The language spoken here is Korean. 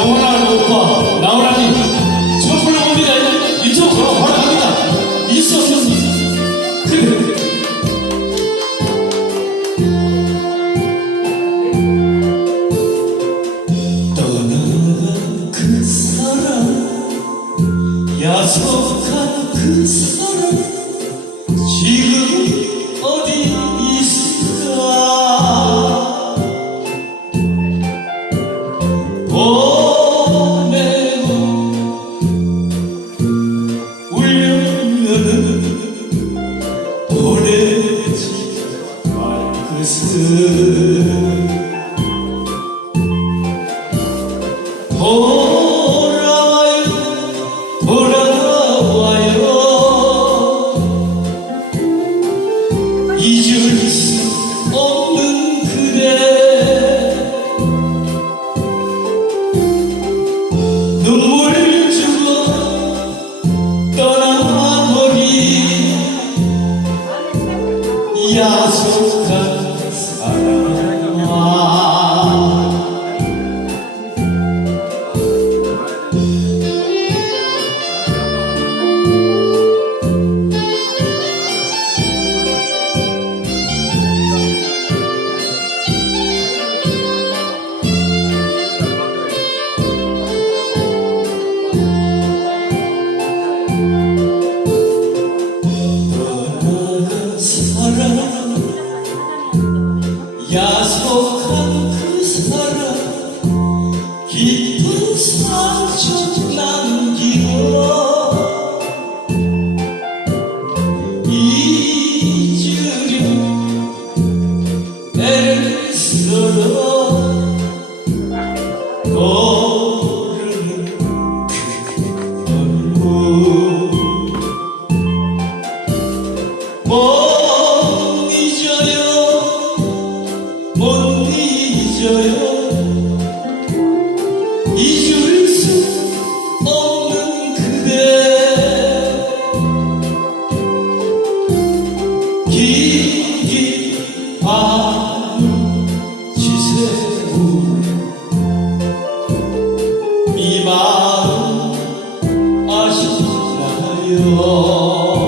영원한 오빠 나오라니. 정말로 옵니다. 이쪽으로 바라갑니다. 있었었어 그래 야속한 그 사람 지금 내지 말끝은 있을 야속 야속한 그 사랑 깊은 상처 남기고 잊으려 애를 쓰러 歌